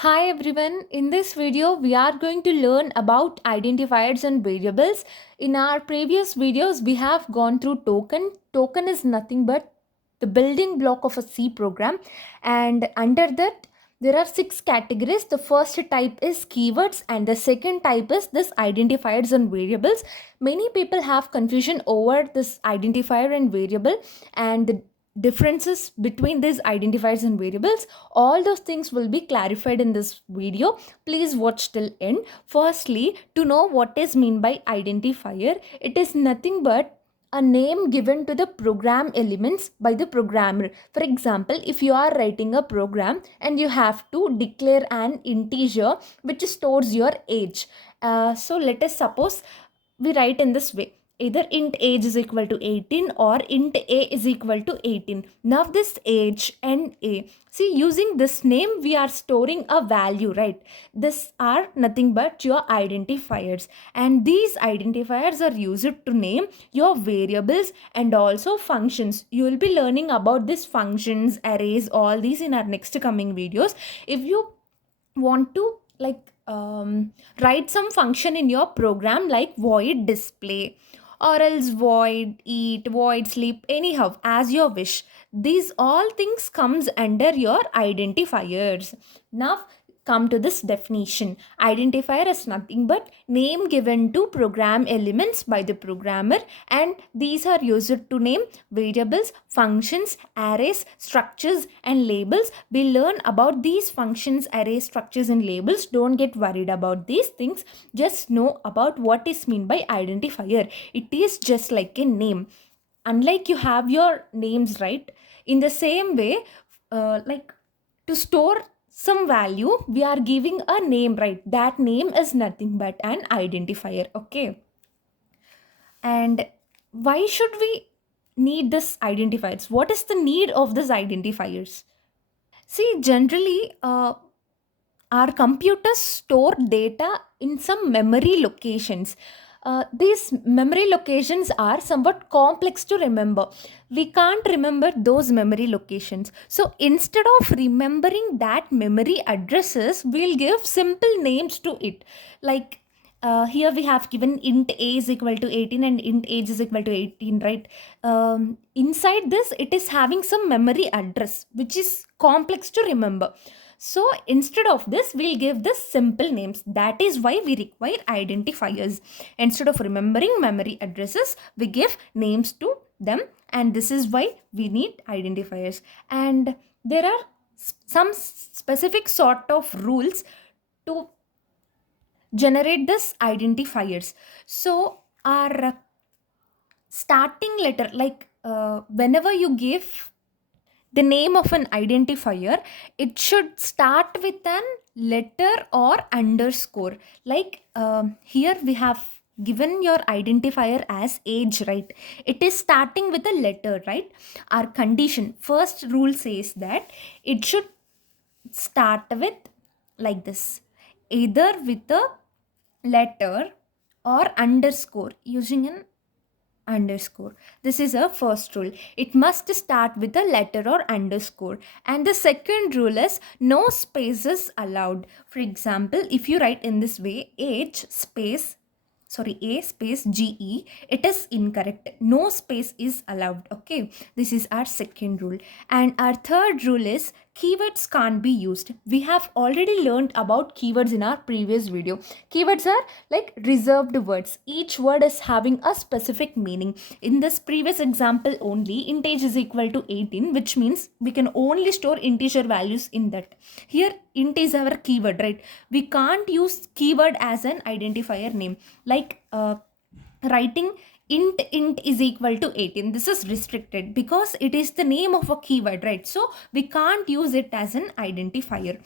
Hi everyone, in this video we are going to learn about identifiers and variables. In our previous videos we have gone through token. Token is nothing but the building block of a C program, and under that there are six categories. The first type is keywords and the second type is this identifiers and variables. Many people have confusion over this identifier and variable and the differences between these identifiers and variables. All those things will be clarified in this video. Please watch till end. Firstly, to know what is mean by identifier, it is nothing but a name given to the program elements by the programmer. For example, if you are writing a program and you have to declare an integer which stores your age. So let us suppose we write in this way, either int age is equal to 18 or int a is equal to 18. Now this age and a, see, using this name we are storing a value, right? This are nothing but your identifiers, and these identifiers are used to name your variables and also functions. You will be learning about these functions, arrays, all these in our next coming videos. If you want to write some function in your program like void display or else void eat, void sleep, anyhow as your wish, these all things comes under your identifiers. Now come to this definition. Identifier is nothing but name given to program elements by the programmer, and these are used to name variables, functions, arrays, structures and labels. We learn about these functions, arrays, structures and labels. Don't get worried about these things. Just know about what is meant by identifier. It is just like a name. Unlike you have your names, right? In the same way, like to store some value, we are giving a name, right? That name is nothing but an identifier. Okay. And why should we need this identifiers? What is the need of this identifiers? See, generally, our computers store data in some memory locations. These memory locations are somewhat complex to remember. We can't remember those memory locations. So instead of remembering that memory addresses, we'll give simple names to it. Like here we have given int a is equal to 18 and int age is equal to 18, right? Inside this, it is having some memory address which is complex to remember. So instead of this, we'll give this simple names. That is why we require identifiers. Instead of remembering memory addresses, we give names to them, and this is why we need identifiers. And there are some specific sort of rules to generate this identifiers. So our starting letter, like whenever you give the name of an identifier, it should start with an letter or underscore. Like here we have given your identifier as age, right? It is starting with a letter, right? Our condition, first rule says that it should start with like this, either with a letter or underscore, using an underscore. This is a first rule. It must start with a letter or underscore. And the second rule is no spaces allowed. For example, if you write in this way, h space, sorry, a space ge, it is incorrect. No space is allowed. Okay, this is our second rule. And our third rule is keywords can't be used. We have already learned about keywords in our previous video. Keywords are like reserved words. Each word is having a specific meaning. In this previous example only, int age is equal to 18, which means we can only store integer values in that. Here int is our keyword, right? We can't use keyword as an identifier name. Like writing int is equal to 18, this is restricted because it is the name of a keyword, right? So we can't use it as an identifier.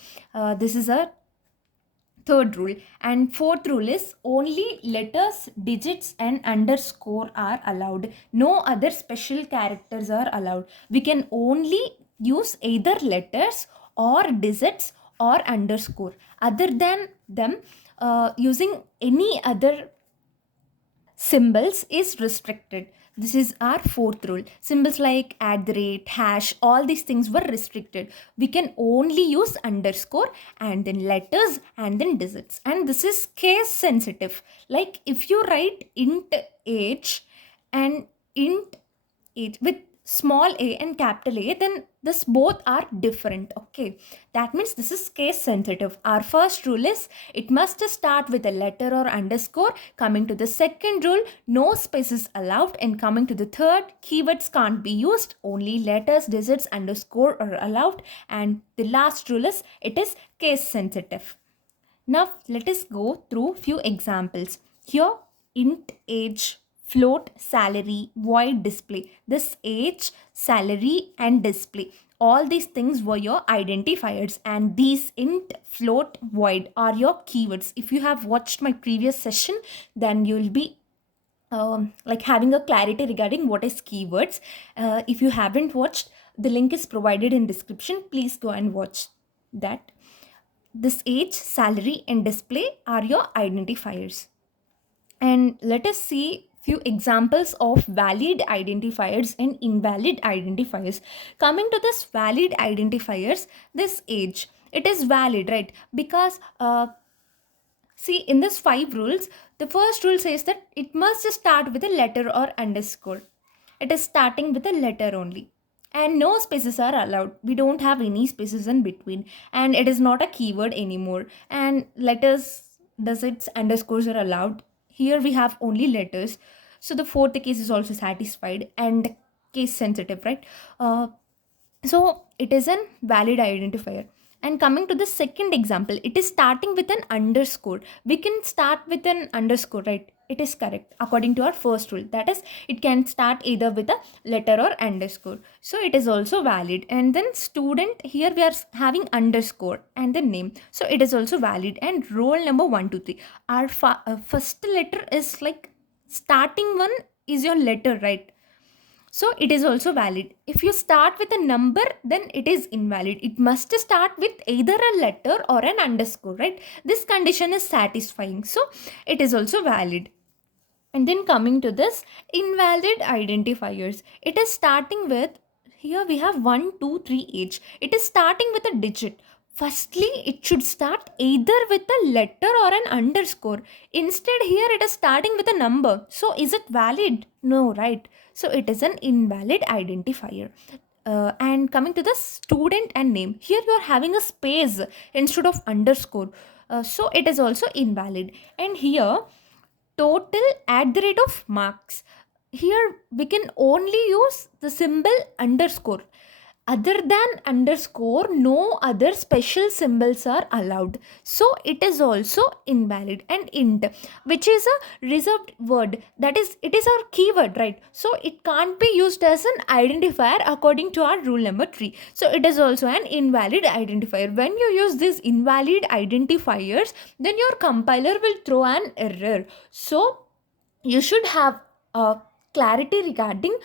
This is a third rule. And fourth rule is only letters, digits and underscore are allowed. No other special characters are allowed. We can only use either letters or digits or underscore. Other than them, using any other symbols is restricted. This is our fourth rule. Symbols like at the rate, hash, all these things were restricted. We can only use underscore and then letters and then digits. And this is case sensitive. Like if you write int age and int age with small a and capital A, then this both are different. Okay, that means this is case sensitive. Our first rule is it must start with a letter or underscore. Coming to the second rule, no spaces allowed. And coming to the third, keywords can't be used, only letters, digits, underscore are allowed. And the last rule is it is case sensitive. Now let us go through few examples. Here int age, float, salary, void, display. This age, salary and display. All these things were your identifiers, and these int, float, void are your keywords. If you have watched my previous session, then you will be like having a clarity regarding what is keywords. If you haven't watched, the link is provided in description. Please go and watch that. This age, salary and display are your identifiers. And let us see few examples of valid identifiers and invalid identifiers. Coming to this valid identifiers, this age, it is valid, right? Because see, in this 5 rules, the first rule says that it must start with a letter or underscore. It is starting with a letter only. And no spaces are allowed. We don't have any spaces in between. And it is not a keyword anymore. And letters, digits, underscores are allowed. Here we have only letters. So the fourth case is also satisfied and case sensitive, right? So it is an valid identifier. And coming to the second example, it is starting with an underscore. We can start with an underscore, right? It is correct according to our first rule. That is, it can start either with a letter or underscore. So it is also valid. And then student, here we are having underscore and the name. So it is also valid. And roll number 1, 2, 3. Our first letter is like starting one is your letter, right? So it is also valid. If you start with a number, then it is invalid. It must start with either a letter or an underscore, right? This condition is satisfying. So it is also valid. And then coming to this invalid identifiers, it is starting with, here we have 1, 2, 3 age. It is starting with a digit. Firstly, it should start either with a letter or an underscore. Instead, here it is starting with a number. So is it valid? No, right? So it is an invalid identifier. And coming to the student and name, here you are having a space instead of underscore. So it is also invalid. And here total at the rate of marks, here we can only use the symbol underscore. Other than underscore, no other special symbols are allowed. So it is also invalid. And int, which is a reserved word, that is, it is our keyword, right? So it can't be used as an identifier according to our rule number 3. So it is also an invalid identifier. When you use these invalid identifiers, then your compiler will throw an error. So you should have clarity regarding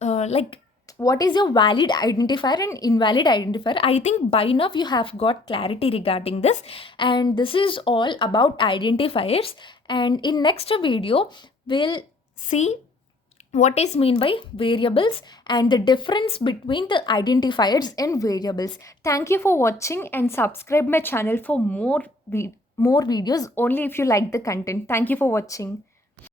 like what is your valid identifier and invalid identifier. I think by now you have got clarity regarding this, and this is all about identifiers. And in next video we'll see what is mean by variables and the difference between the identifiers and variables. Thank you for watching, and subscribe my channel for more videos only if you like the content. Thank you for watching.